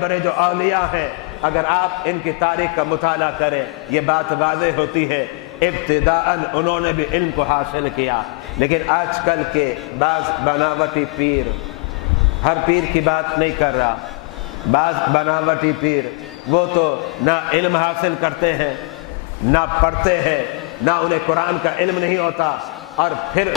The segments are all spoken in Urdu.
بڑے جو اولیاء ہیں اگر آپ ان کی تاریخ کا مطالعہ کریں یہ بات واضح ہوتی ہے ابتداءً انہوں نے بھی علم کو حاصل کیا، لیکن آج کل کے بعض بناوٹی پیر، ہر پیر کی بات نہیں کر رہا، بعض بناوٹی پیر وہ تو نہ علم حاصل کرتے ہیں، نہ پڑھتے ہیں، نہ انہیں قرآن کا علم نہیں ہوتا، اور پھر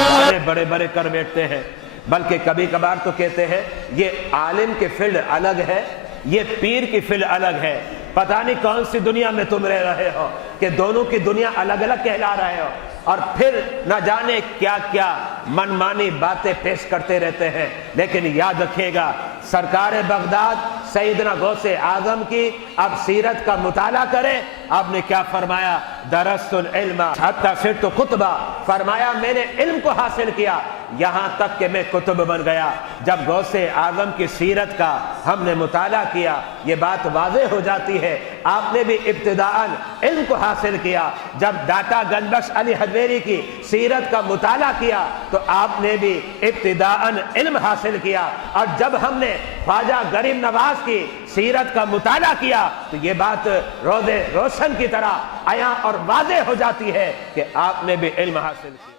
بڑے بڑے کر بیٹھتے ہیں، بلکہ کبھی کبھار تو کہتے ہیں یہ عالم کی فیلڈ الگ ہے، یہ پیر کی فیلڈ الگ ہے، پتہ نہیں کون سی دنیا میں تم رہ رہے ہو کہ دونوں کی دنیا الگ الگ کہلا رہے ہو، اور پھر نہ جانے کیا کیا منمانی باتیں پیش کرتے رہتے ہیں۔ لیکن یاد رکھیے گا سرکار بغداد سیدنا غوث اعظم کی اب سیرت کا مطالعہ کریں، آپ نے کیا فرمایا؟ درست العلم حتی صرت کتبا، فرمایا میں نے علم کو حاصل کیا یہاں تک کہ میں کتب بن گیا۔ جب غوث اعظم کی سیرت کا ہم نے مطالعہ کیا یہ بات واضح ہو جاتی ہے آپ نے بھی ابتداءً علم کو حاصل کیا۔ جب داتا گنج بخش علی حجویری کی سیرت کا مطالعہ کیا تو آپ نے بھی ابتداءً علم حاصل کیا، اور جب ہم نے خواجہ غریب نواز کی سیرت کا مطالعہ کیا تو یہ بات روز روشن کی طرح عیاں اور واضح ہو جاتی ہے کہ آپ نے بھی علم حاصل کیا۔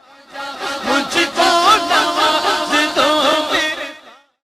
مجھ کو نواز دو